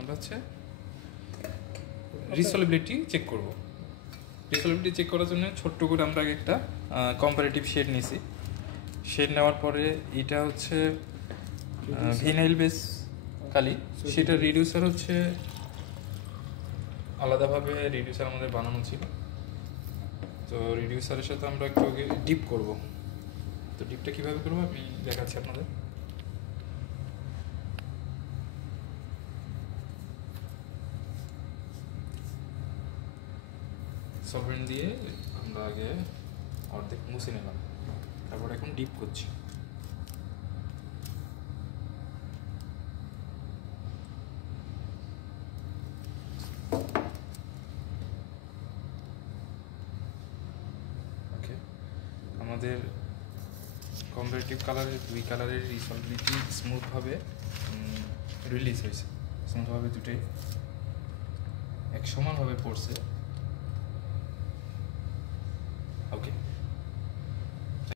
আমরা হচ্ছে রিসলভিলিটি চেক করব। রিসলভিলিটি চেক করার জন্য ছোট্ট করে আমরা আগে একটা কম্পারেটিভ শেড নিয়েছি। শেড নেওয়ার পরে এটা হচ্ছে ভিনাইল বেস কালি, সেটা রিডিউসার হচ্ছে আলাদাভাবে রিডিউসার আমাদের বানানো ছিল। তো রিডিউসারের সাথে আমরা একটু ডিপ করব। তো ডিপটা কীভাবে করবো আমি দেখাচ্ছি আপনাদের। সলভেন্ট দিয়ে আমরা আগে অর্ধেক মুছে নিলাম, তারপর এখন ডিপ করছি। ওকে, আমাদের কম্পারেটিভ কালারের দুই কালারের রিসলভিলিটি স্মুথভাবে রিলিজ হয়েছে, স্মুথভাবে দুটোই এক সমানভাবে পড়ছে।